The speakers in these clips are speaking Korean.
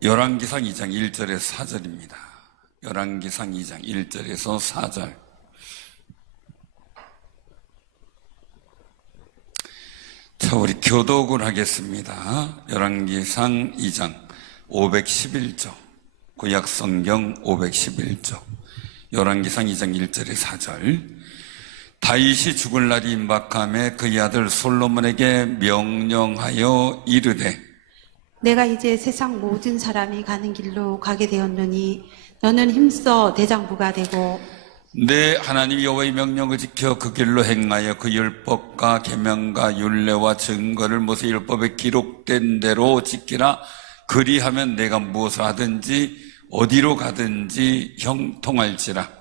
열왕기상 2장 1절에서 4절입니다. 열왕기상 2장 1절에서 4절. 자, 우리 교독을 하겠습니다. 열왕기상 2장 511조, 구약성경 511조, 열왕기상 2장 1절에 4절. 다윗이 죽을 날이 임박함에 그의 아들 솔로몬에게 명령하여 이르되, 내가 이제 세상 모든 사람이 가는 길로 가게 되었노니 너는 힘써 대장부가 되고 내 하나님 여호와의 명령을 지켜 그 길로 행하여 그 율법과 계명과 율례와 증거를 모세 율법에 기록된 대로 지키라. 그리하면 내가 무엇을 하든지 어디로 가든지 형통할지라.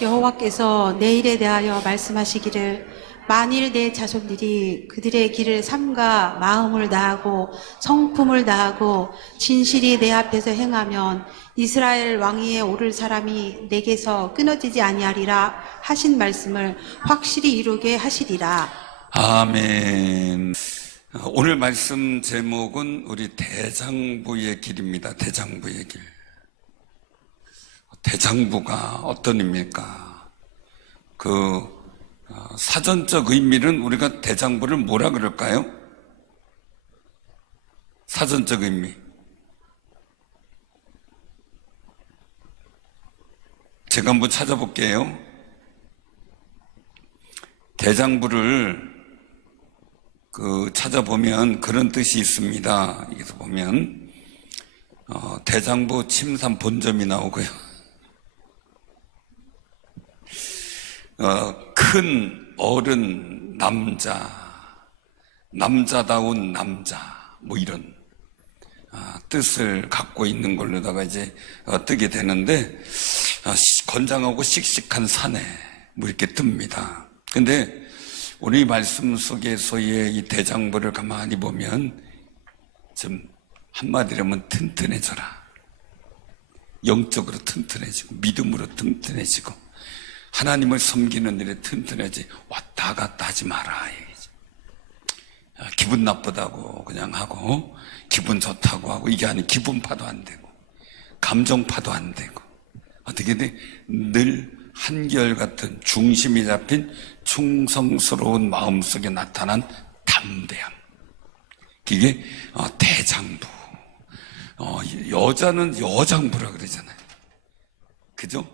여호와께서 내 일에 대하여 말씀하시기를 만일 내 자손들이 그들의 길을 삼가 마음을 다하고 성품을 다하고 진실이 내 앞에서 행하면 이스라엘 왕위에 오를 사람이 내게서 끊어지지 아니하리라 하신 말씀을 확실히 이루게 하시리라. 아멘. 오늘 말씀 제목은 우리 대장부의 길입니다. 대장부의 길. 대장부가 어떤 의미입니까? 사전적 의미는 우리가 대장부를 뭐라 그럴까요? 사전적 의미. 제가 한번 찾아볼게요. 대장부를 찾아보면 그런 뜻이 있습니다. 여기서 보면 대장부 침산 본점이 나오고요. 큰 어른 남자다운 남자, 뭐 이런 뜻을 갖고 있는 걸로다가 이제 뜨게 되는데, 건장하고 씩씩한 사내, 뭐 이렇게 뜹니다. 근데 우리 말씀 속에서의 이 대장부를 가만히 보면 좀 한마디로 하면 튼튼해져라. 영적으로 튼튼해지고 믿음으로 튼튼해지고 하나님을 섬기는 일에 튼튼해지. 왔다 갔다 하지 마라. 기분 나쁘다고 그냥 하고 기분 좋다고 하고 이게 아니, 기분파도 안 되고 감정파도 안 되고 어떻게 돼? 늘 한결같은 중심이 잡힌 충성스러운 마음속에 나타난 담대함. 이게 대장부. 여자는 여장부라 그러잖아요. 그죠?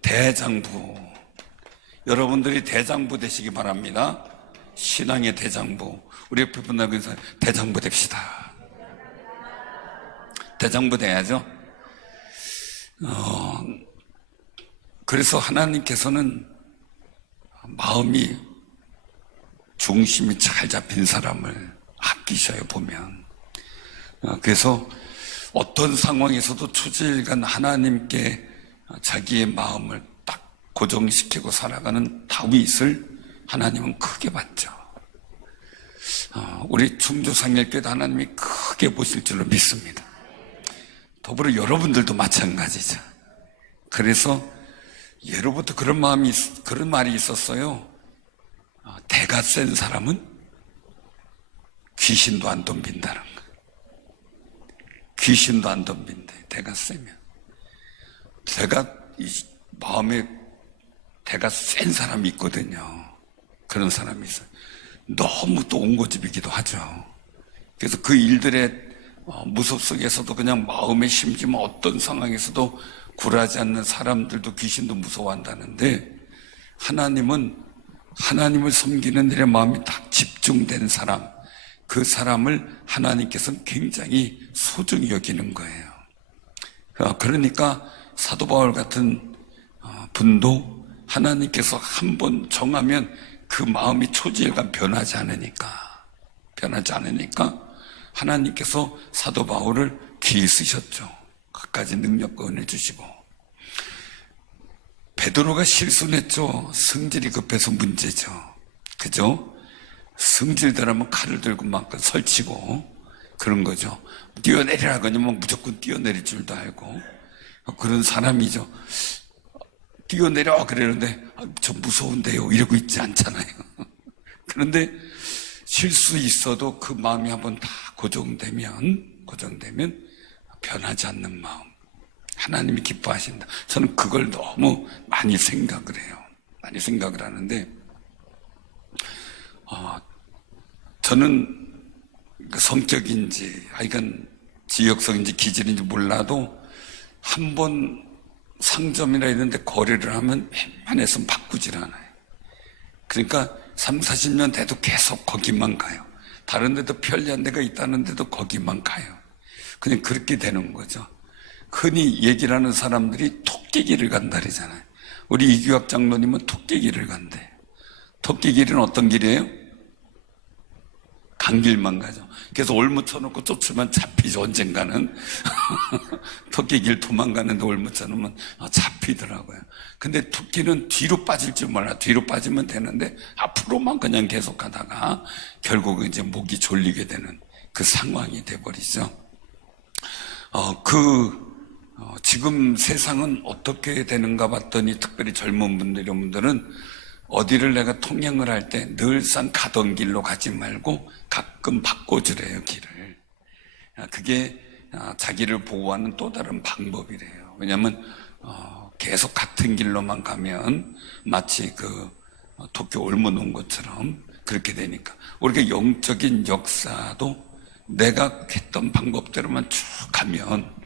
대장부. 여러분들이 대장부 되시기 바랍니다. 신앙의 대장부. 우리 옆에 분하고 인사, 대장부 됩시다. 대장부 돼야죠. 그래서 하나님께서는 마음이 중심이 잘 잡힌 사람을 아끼셔요, 보면. 그래서 어떤 상황에서도 초질간 하나님께 자기의 마음을 딱 고정시키고 살아가는 다윗을 하나님은 크게 봤죠. 우리 충주상일교회도 하나님이 크게 보실 줄로 믿습니다. 더불어 여러분들도 마찬가지죠. 그래서 예로부터 그런 말이 있었어요. 대가 센 사람은 귀신도 안 덤빈다는 거. 귀신도 안 덤빈대, 대가 세면. 마음에 대가 센 사람이 있거든요. 그런 사람이 있어요. 너무 또 온고집이기도 하죠. 그래서 그 일들의 무섭 속에서도 그냥 마음에 심지면 어떤 상황에서도 굴하지 않는 사람들도 귀신도 무서워한다는데, 하나님은 하나님을 섬기는 일에 마음이 딱 집중된 사람, 그 사람을 하나님께서는 굉장히 소중히 여기는 거예요. 그러니까 사도 바울 같은 분도 하나님께서 한번 정하면 그 마음이 초지일간 변하지 않으니까 하나님께서 사도 바울을 귀히 쓰셨죠. 갖가지 능력과 은혜 주시고. 베드로가 실수했죠. 성질이 급해서 문제죠. 그죠? 성질대로면 칼을 들고 막 설치고 그런 거죠. 뛰어내리라 그러면 무조건 뛰어내릴 줄도 알고 그런 사람이죠. 뛰어내려 그러는데 저 무서운데요 이러고 있지 않잖아요. 그런데 실수 있어도 그 마음이 한번 다 고정되면 변하지 않는 마음. 하나님이 기뻐하신다. 저는 그걸 너무 많이 생각을 해요. 많이 생각을 하는데, 저는 성격인지, 하여간 지역성인지 기질인지 몰라도 한 번 상점이나 이런 데 거래를 하면 웬만해서 바꾸질 않아요. 그러니까 3, 40년 돼도 계속 거기만 가요. 다른 데도 편리한 데가 있다는데도 거기만 가요. 그냥 그렇게 되는 거죠. 흔히 얘기를 하는 사람들이 토끼길을 간다 그러잖아요. 우리 이규학 장로님은 토끼길을 간대. 토끼길은 어떤 길이에요? 강길만 가죠. 그래서 올무쳐놓고 쫓으면 잡히죠, 언젠가는. 토끼길 도망가는데 올무쳐놓으면 잡히더라고요. 근데 토끼는 뒤로 빠질 줄 몰라. 뒤로 빠지면 되는데 앞으로만 그냥 계속 가다가 결국은 이제 목이 졸리게 되는 그 상황이 돼버리죠. 지금 세상은 어떻게 되는가 봤더니 특별히 젊은 분들, 이런 분들은 어디를 내가 통행을 할 때 늘상 가던 길로 가지 말고 가끔 바꿔주래요, 길을. 그게 자기를 보호하는 또 다른 방법이래요. 왜냐하면 계속 같은 길로만 가면 마치 도쿄 올무놓은 것처럼 그렇게 되니까. 우리가 영적인 역사도 내가 했던 방법대로만 쭉 가면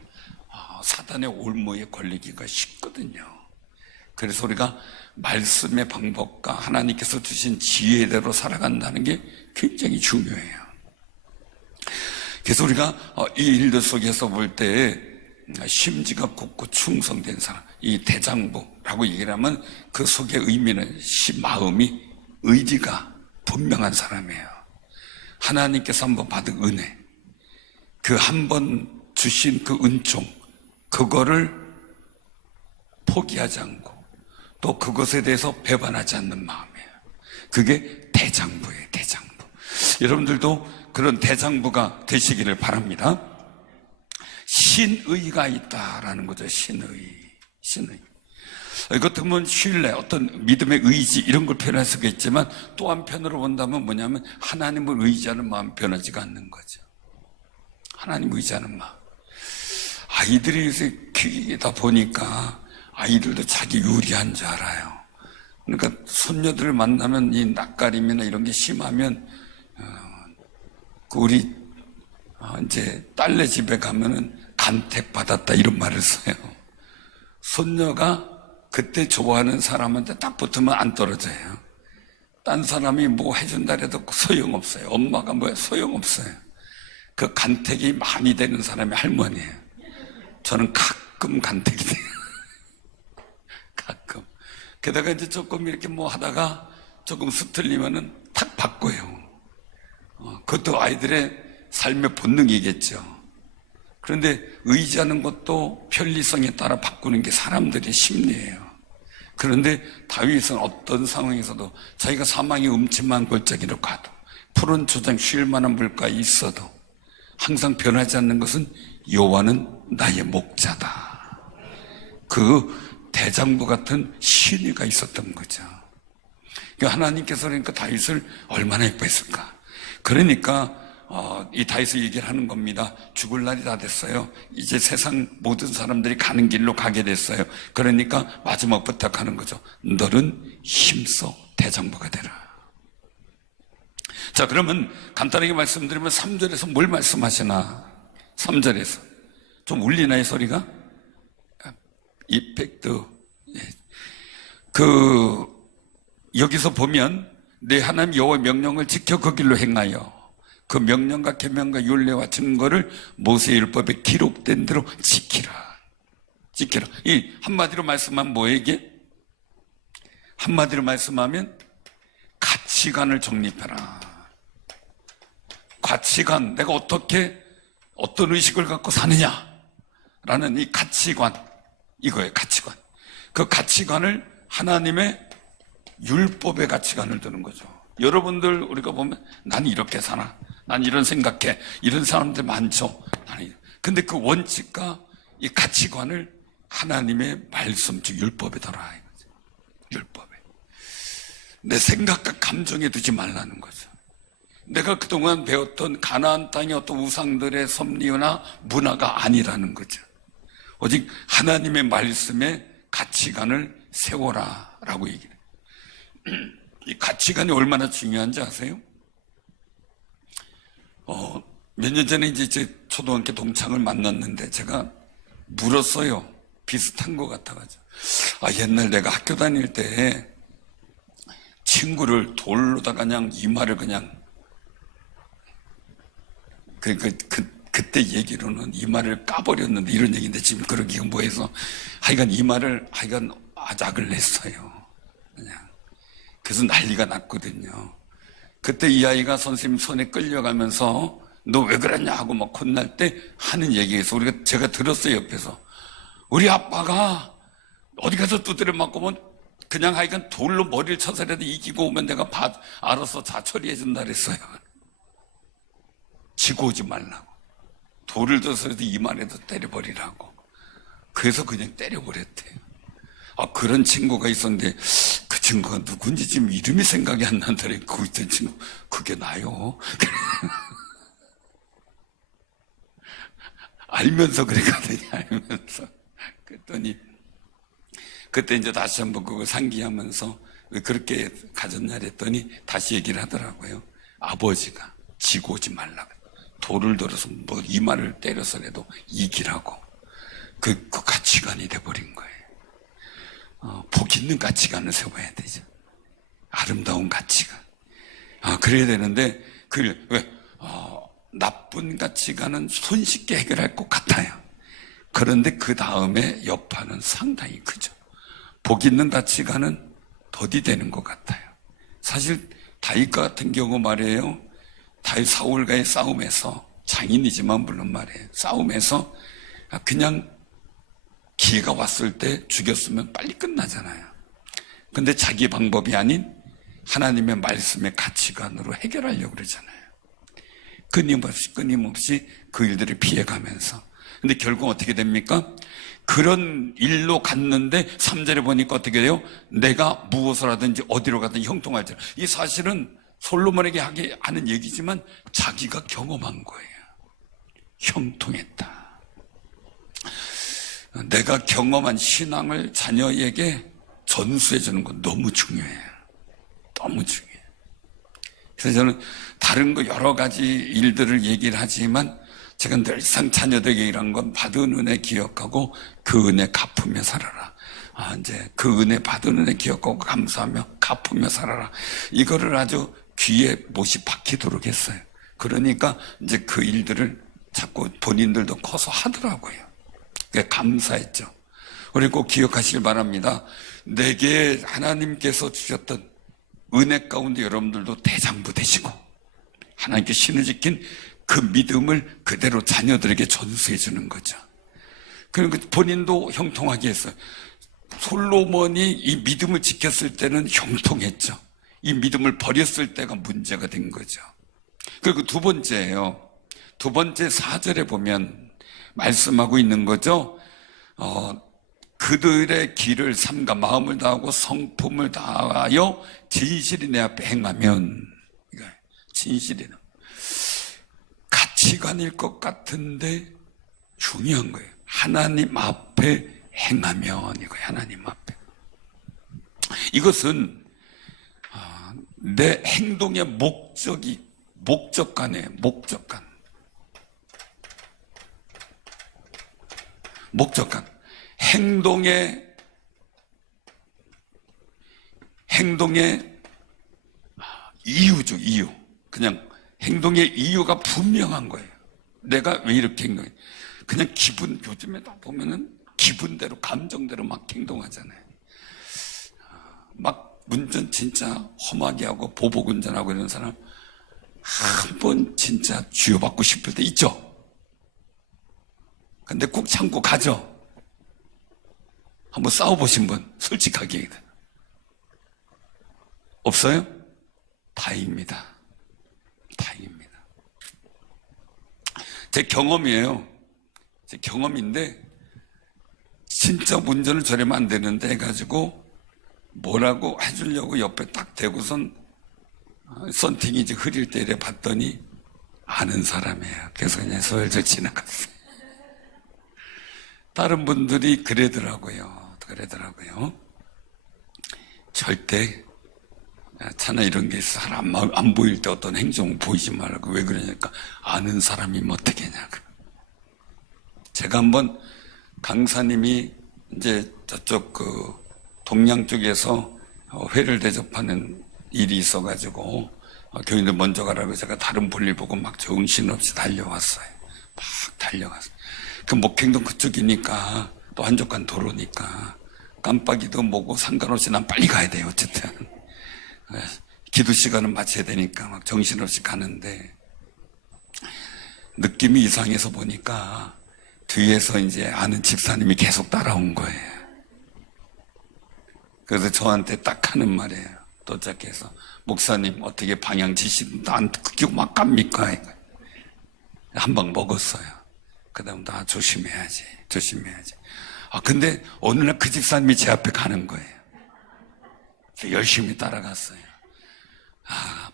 사단의 올무에 걸리기가 쉽거든요. 그래서 우리가 말씀의 방법과 하나님께서 주신 지혜대로 살아간다는 게 굉장히 중요해요. 그래서 우리가 이 일들 속에서 볼 때 심지가 굳고 충성된 사람, 이 대장부라고 얘기를 하면 그 속의 의미는 마음이, 의지가 분명한 사람이에요. 하나님께서 한번 받은 은혜, 그 한 번 주신 그 은총, 그거를 포기하지 않고 또 그것에 대해서 배반하지 않는 마음이에요. 그게 대장부예요, 대장부. 여러분들도 그런 대장부가 되시기를 바랍니다. 신의가 있다라는 거죠, 신의. 이것도 신뢰, 어떤 믿음의 의지 이런 걸 표현할 수가 있지만 또 한편으로 본다면 뭐냐면 하나님을 의지하는 마음 변하지가 않는 거죠. 하나님을 의지하는 마음. 아이들이 요새 키우다 보니까 아이들도 자기 유리한 줄 알아요. 그러니까 손녀들을 만나면 이 낯가림이나 이런 게 심하면 우리 이제 딸네 집에 가면은 간택 받았다 이런 말을 써요. 손녀가 그때 좋아하는 사람한테 딱 붙으면 안 떨어져요. 딴 사람이 뭐 해준다 해도 소용없어요. 엄마가 뭐야 소용없어요. 그 간택이 많이 되는 사람이 할머니예요. 저는 가끔 간택이 돼요. 가끔. 게다가 이제 조금 이렇게 뭐 하다가 조금 수틀리면은 탁 바꿔요. 그것도 아이들의 삶의 본능이겠죠. 그런데 의지하는 것도 편리성에 따라 바꾸는 게 사람들의 심리예요. 그런데 다윗은 어떤 상황에서도 자기가 사망의 음침한 골짜기로 가도 푸른 초장 쉴 만한 물가에 있어도 항상 변하지 않는 것은 여호와는 나의 목자다. 그 대장부 같은 신의가 있었던 거죠. 그러니까 하나님께서 그러니까 다윗을 얼마나 예뻐했을까. 그러니까 이 다윗을 얘기를 하는 겁니다. 죽을 날이 다 됐어요. 이제 세상 모든 사람들이 가는 길로 가게 됐어요. 그러니까 마지막 부탁하는 거죠. 너는 힘써 대장부가 되라. 자, 그러면 간단하게 말씀드리면 3절에서 뭘 말씀하시나? 3절에서 좀 울리나요, 소리가? 이펙트. 여기서 보면 내 하나님 여호와의 명령을 지켜 그 길로 행하여 그 명령과 계명과 율례와 증거를 모세의 율법에 기록된 대로 지키라. 이 한마디로 말씀하면 뭐에게? 한마디로 말씀하면 가치관을 정립해라. 가치관, 내가 어떤 의식을 갖고 사느냐라는 이 가치관, 이거예요, 가치관. 그 가치관을 하나님의 율법의 가치관을 두는 거죠. 여러분들 우리가 보면 난 이렇게 사나, 난 이런 생각해, 이런 사람들 많죠. 근데 그 원칙과 이 가치관을 하나님의 말씀, 즉 율법에 달아. 율법에. 내 생각과 감정에 두지 말라는 거죠. 내가 그동안 배웠던 가나안 땅의 어떤 우상들의 섭리나 문화가 아니라는 거죠. 오직 하나님의 말씀에 가치관을 세워라 라고 얘기해요. 이 가치관이 얼마나 중요한지 아세요? 몇 년 전에 이제 제 초등학교 동창을 만났는데 제가 물었어요. 비슷한 것 같아가지고. 옛날 내가 학교 다닐 때 친구를 돌로다가 그냥 이마를 그냥 그때 얘기로는 이마를 까버렸는데 이런 얘기인데 지금 그러기가 뭐해서 하여간 이마를 하여간 아작을 냈어요. 그냥. 그래서 난리가 났거든요. 그때 이 아이가 선생님 손에 끌려가면서 너 왜 그랬냐 하고 막 혼날 때 하는 얘기에서 제가 들었어요. 옆에서 우리 아빠가 어디 가서 두드려 맞고 오면 그냥 하여간 돌로 머리를 쳐서라도 이기고 오면 내가 알아서 처리해 준다 그랬어요. 지고 오지 말라고. 돌을 들어서라도 이마에도 때려버리라고. 그래서 그냥 때려버렸대요. 그런 친구가 있었는데 그 친구가 누군지 지금 이름이 생각이 안 난다래. 그 친구 그게 나요. 알면서 그랬거든요. 알면서. 그랬더니 그때 이제 다시 한번 그거 상기하면서 왜 그렇게 가졌냐 그랬더니 다시 얘기를 하더라고요. 아버지가 지고 오지 말라고. 돌을 들어서 뭐 이마를 때려서라도 이기라고. 그 가치관이 돼버린 거예요. 복 있는 가치관을 세워야 되죠. 아름다운 가치관. 그래야 되는데 왜 나쁜 가치관은 손쉽게 해결할 것 같아요. 그런데 그 다음에 여파는 상당히 크죠. 복 있는 가치관은 더디되는 것 같아요. 사실 다윗과 같은 경우 말이에요. 다윗 사울과의 싸움에서 장인이지만 물론 말이에요. 싸움에서 그냥 기회가 왔을 때 죽였으면 빨리 끝나잖아요. 근데 자기 방법이 아닌 하나님의 말씀의 가치관으로 해결하려고 그러잖아요. 끊임없이 그 일들을 피해가면서. 근데 결국 어떻게 됩니까? 그런 일로 갔는데 3절에 보니까 어떻게 돼요? 내가 무엇을 하든지 어디로 가든지 형통할지라. 이 사실은 솔로몬에게 하는 얘기지만 자기가 경험한 거예요. 형통했다. 내가 경험한 신앙을 자녀에게 전수해 주는 건 너무 중요해요. 너무 중요해요. 그래서 저는 다른 거 여러 가지 일들을 얘기를 하지만 제가 늘상 자녀들에게 이런 건 받은 은혜 기억하고 그 은혜 갚으며 살아라. 이제 그 은혜 받은 은혜 기억하고 감사하며 갚으며 살아라. 이거를 아주 귀에 못이 박히도록 했어요. 그러니까 이제 그 일들을 자꾸 본인들도 커서 하더라고요. 감사했죠. 우리 꼭 기억하시길 바랍니다. 내게 하나님께서 주셨던 은혜 가운데 여러분들도 대장부 되시고 하나님께 신을 지킨 그 믿음을 그대로 자녀들에게 전수해 주는 거죠. 그리고 본인도 형통하게 했어요. 솔로몬이 이 믿음을 지켰을 때는 형통했죠. 이 믿음을 버렸을 때가 문제가 된 거죠. 그리고 두 번째예요. 두 번째 4절에 보면 말씀하고 있는 거죠. 그들의 길을 삼가 마음을 다하고 성품을 다하여 진실이 내 앞에 행하면, 진실이는 가치관일 것 같은데 중요한 거예요. 하나님 앞에 행하면 이거예요. 하나님 앞에. 이것은 내 행동의 목적관이에요. 목적관. 행동의 이유죠, 이유. 그냥 행동의 이유가 분명한 거예요. 내가 왜 이렇게 행동해? 그냥 요즘에 다 보면은 기분대로, 감정대로 막 행동하잖아요. 막 운전 진짜 험하게 하고 보복 운전하고 이런 사람 한 번 진짜 쥐어받고 싶을 때 있죠? 근데 꾹 참고 가죠? 한번 싸워보신 분 솔직하게 없어요? 다행입니다. 다행입니다. 제 경험이에요. 제 경험인데 진짜 운전을 저러면 안 되는데 해가지고 뭐라고 해주려고 옆에 딱 대고선 썬팅이 이제 흐릴 때 이래 봤더니 아는 사람이에요. 그래서 그냥 슬쩍 지나갔어요. 다른 분들이 그러더라고요. 절대 차나 이런 게 있어. 안 보일 때 어떤 행동 보이지 말라고. 왜 그러냐니까 아는 사람이면 어떻게 하냐고. 제가 한번 강사님이 이제 저쪽 그 동양 쪽에서 회를 대접하는 일이 있어가지고 교인들 먼저 가라고 제가 다른 볼일 보고 막 정신없이 달려왔어요. 막 달려갔어요. 그 목행동 그쪽이니까 또 한적한 도로니까 깜빡이도 뭐고 상관없이 난 빨리 가야 돼요. 어쨌든 기도 시간은 맞춰야 되니까 막 정신없이 가는데 느낌이 이상해서 보니까 뒤에서 이제 아는 집사님이 계속 따라온 거예요. 그래서 저한테 딱 하는 말이에요. 도착해서 목사님 어떻게 방향 지시는데 안 끼고 막 갑니까? 한 방 먹었어요. 그 다음 다 조심해야지. 근데 어느 날 그 집사님이 제 앞에 가는 거예요. 열심히 따라갔어요.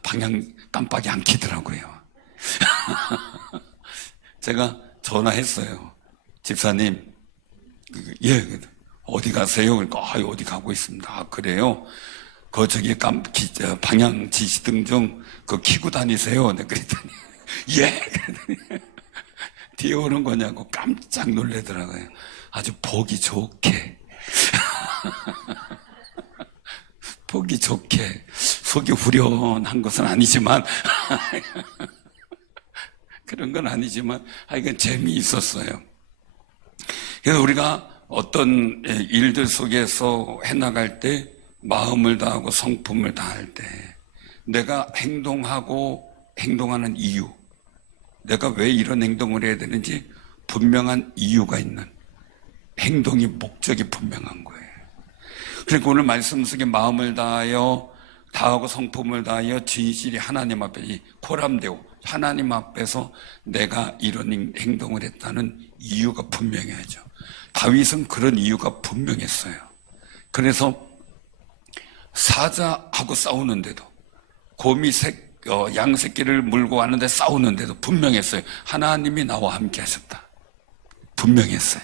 방향 깜빡이 안 켜더라고요. 제가 전화했어요. 집사님, 예, 어디 가세요? 그러니까, 어디 가고 있습니다. 그래요? 저기 방향 지시등 좀 켜고 다니세요. 네, 그랬더니, 예! 그랬더니, 뒤에 오는 거냐고 깜짝 놀라더라고요. 아주 보기 좋게. 보기 좋게. 속이 후련한 것은 아니지만, 그런 건 아니지만, 이건 재미있었어요. 그래서 우리가 어떤 일들 속에서 해나갈 때 마음을 다하고 성품을 다할 때 내가 행동하는 이유, 내가 왜 이런 행동을 해야 되는지 분명한 이유가 있는 행동이 목적이 분명한 거예요. 그러니까 오늘 말씀 속에 마음을 다하고 성품을 다하여 진실이 하나님 앞에 이 코람데오 하나님 앞에서 내가 이런 행동을 했다는 이유가 분명해야죠. 다윗은 그런 이유가 분명했어요. 그래서 사자하고 싸우는데도 곰이 양 새끼를 물고 왔는데 싸우는데도 분명했어요. 하나님이 나와 함께 하셨다. 분명했어요.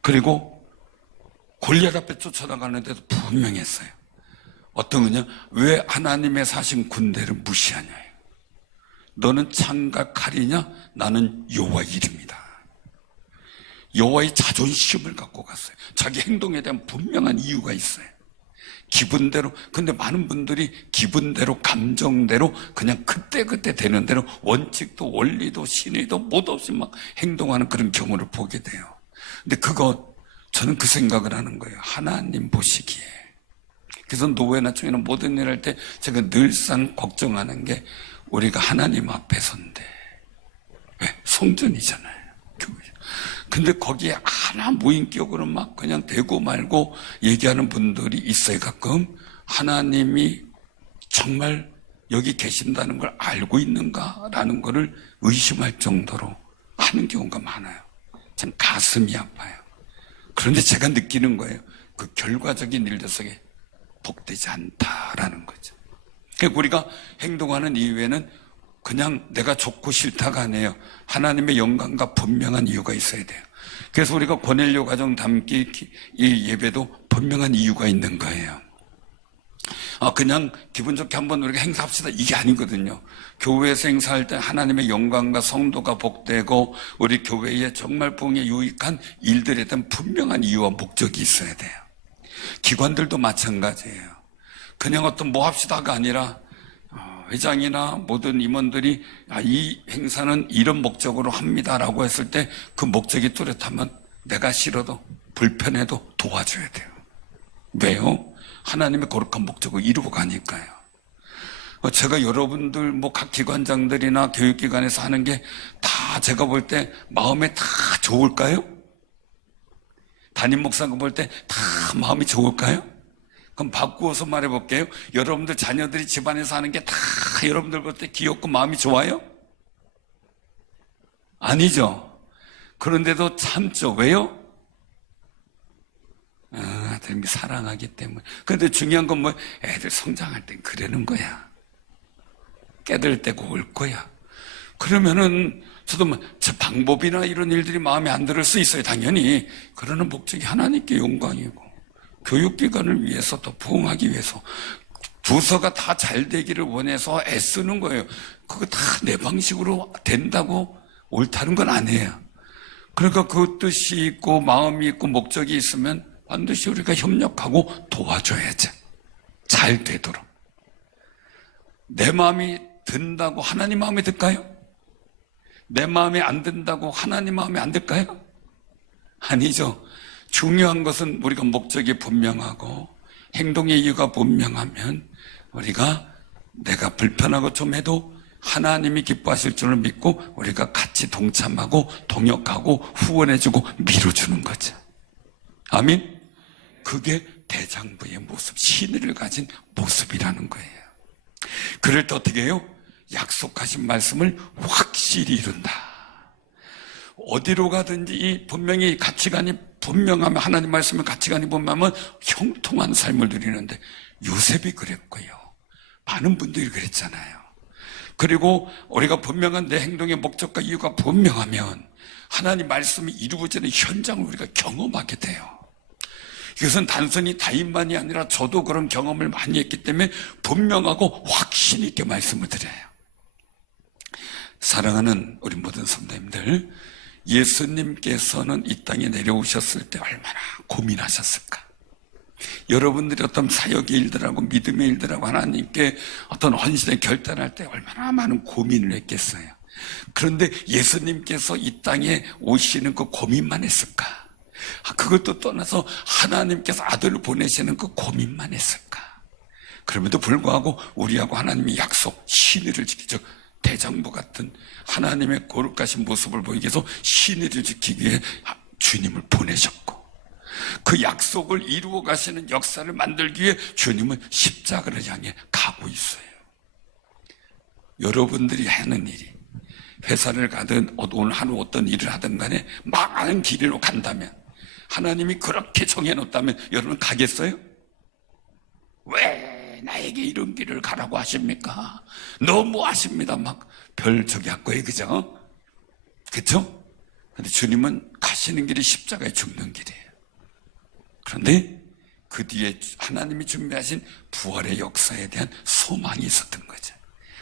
그리고 골리앗 앞에 쫓아나가는데도 분명했어요. 어떤 거냐? 왜 하나님의 사신 군대를 무시하냐? 너는 창과 칼이냐? 나는 여호와 이름이다. 여호와의 자존심을 갖고 갔어요. 자기 행동에 대한 분명한 이유가 있어요. 기분대로. 근데 많은 분들이 기분대로 감정대로 그냥 그때 되는 대로 원칙도 원리도 신의도 못 없이 막 행동하는 그런 경우를 보게 돼요. 근데 저는 그 생각을 하는 거예요. 하나님 보시기에. 그래서 노회나 총회나 모든 일 할 때 제가 늘상 걱정하는 게 우리가 하나님 앞에 선데 왜? 성전이잖아요. 근데 거기에 하나 무인격으로 막 그냥 대고 말고 얘기하는 분들이 있어요. 가끔 하나님이 정말 여기 계신다는 걸 알고 있는가라는 거를 의심할 정도로 하는 경우가 많아요. 참 가슴이 아파요. 그런데 제가 느끼는 거예요. 그 결과적인 일들 속에 복되지 않다라는 거죠. 그러니까 우리가 행동하는 이유에는 그냥 내가 좋고 싫다가 아니에요. 하나님의 영광과 분명한 이유가 있어야 돼요. 그래서 우리가 고넬료 가정 담기 이 예배도 분명한 이유가 있는 거예요. 그냥 기분 좋게 한번 우리가 행사합시다 이게 아니거든요. 교회에서 행사할 때 하나님의 영광과 성도가 복되고 우리 교회에 정말 부흥에 유익한 일들에 대한 분명한 이유와 목적이 있어야 돼요. 기관들도 마찬가지예요. 그냥 어떤 뭐 합시다가 아니라 회장이나 모든 임원들이 이 행사는 이런 목적으로 합니다라고 했을 때 그 목적이 뚜렷하면 내가 싫어도 불편해도 도와줘야 돼요. 왜요? 하나님의 거룩한 목적을 이루고 가니까요. 제가 여러분들 각 기관장들이나 교육기관에서 하는 게 다 제가 볼 때 마음에 다 좋을까요? 담임 목사가 볼 때 다 마음이 좋을까요? 그럼 바꾸어서 말해볼게요. 여러분들 자녀들이 집안에서 하는 게 다 여러분들 볼 때 귀엽고 마음이 좋아요? 아니죠. 그런데도 참죠. 왜요? 하나님이 사랑하기 때문에. 그런데 중요한 건 뭐, 애들 성장할 땐 그러는 거야. 깨들 때고 올 거야. 그러면은 저도 저 방법이나 이런 일들이 마음에 안 들을 수 있어요. 당연히. 그러는 목적이 하나님께 영광이고, 교육기관을 위해서 더 부흥하기 위해서, 부서가 다 잘 되기를 원해서 애쓰는 거예요. 그거 다 내 방식으로 된다고 옳다는 건 아니에요. 그러니까 그 뜻이 있고 마음이 있고 목적이 있으면 반드시 우리가 협력하고 도와줘야죠. 잘 되도록. 내 마음이 든다고 하나님 마음에 들까요? 내 마음에 안 든다고 하나님 마음에 안 들까요? 아니죠. 중요한 것은 우리가 목적이 분명하고 행동의 이유가 분명하면 우리가 내가 불편하고 좀 해도 하나님이 기뻐하실 줄을 믿고 우리가 같이 동참하고 동역하고 후원해주고 밀어주는 거죠. 아멘? 그게 대장부의 모습, 신의를 가진 모습이라는 거예요. 그럴 때 어떻게 해요? 약속하신 말씀을 확실히 이룬다. 어디로 가든지 분명히 가치관이 분명하면, 하나님 말씀의 가치관이 분명하면 형통한 삶을 누리는데 요셉이 그랬고요. 많은 분들이 그랬잖아요. 그리고 우리가 분명한 내 행동의 목적과 이유가 분명하면 하나님 말씀이 이루어지는 현장을 우리가 경험하게 돼요. 이것은 단순히 다인만이 아니라 저도 그런 경험을 많이 했기 때문에 분명하고 확신 있게 말씀을 드려요. 사랑하는 우리 모든 성도님들, 예수님께서는 이 땅에 내려오셨을 때 얼마나 고민하셨을까? 여러분들이 어떤 사역의 일들하고 믿음의 일들하고 하나님께 어떤 헌신에 결단할 때 얼마나 많은 고민을 했겠어요. 그런데 예수님께서 이 땅에 오시는 그 고민만 했을까? 그것도 떠나서 하나님께서 아들을 보내시는 그 고민만 했을까? 그럼에도 불구하고 우리하고 하나님의 약속, 신의를 지키죠. 대장부 같은 하나님의 거룩하신 모습을 보이기 위해서 신의를 지키기 위해 주님을 보내셨고, 그 약속을 이루어 가시는 역사를 만들기 위해 주님은 십자가를 향해 가고 있어요. 여러분들이 하는 일이, 회사를 가든 오늘 하루 어떤 일을 하든 간에 많은 길로 간다면, 하나님이 그렇게 정해놓았다면 여러분 가겠어요? 왜 나에게 이런 길을 가라고 하십니까? 너무 하십니다. 막 별 저기 할 거예요. 그죠? 그쵸? 근데 주님은 가시는 길이 십자가에 죽는 길이에요. 그런데 그 뒤에 하나님이 준비하신 부활의 역사에 대한 소망이 있었던 거죠.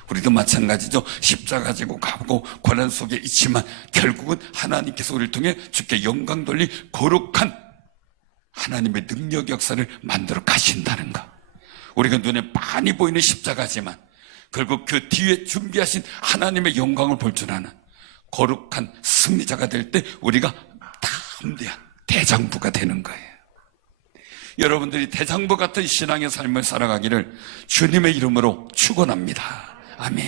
우리도 마찬가지죠. 십자가 지고 가고 고난 속에 있지만 결국은 하나님께서 우리를 통해 주께 영광 돌릴 거룩한 하나님의 능력 역사를 만들어 가신다는 것. 우리가 눈에 많이 보이는 십자가지만 결국 그 뒤에 준비하신 하나님의 영광을 볼 줄 아는 거룩한 승리자가 될 때 우리가 담대한 대장부가 되는 거예요. 여러분들이 대장부 같은 신앙의 삶을 살아가기를 주님의 이름으로 축원합니다. 아멘.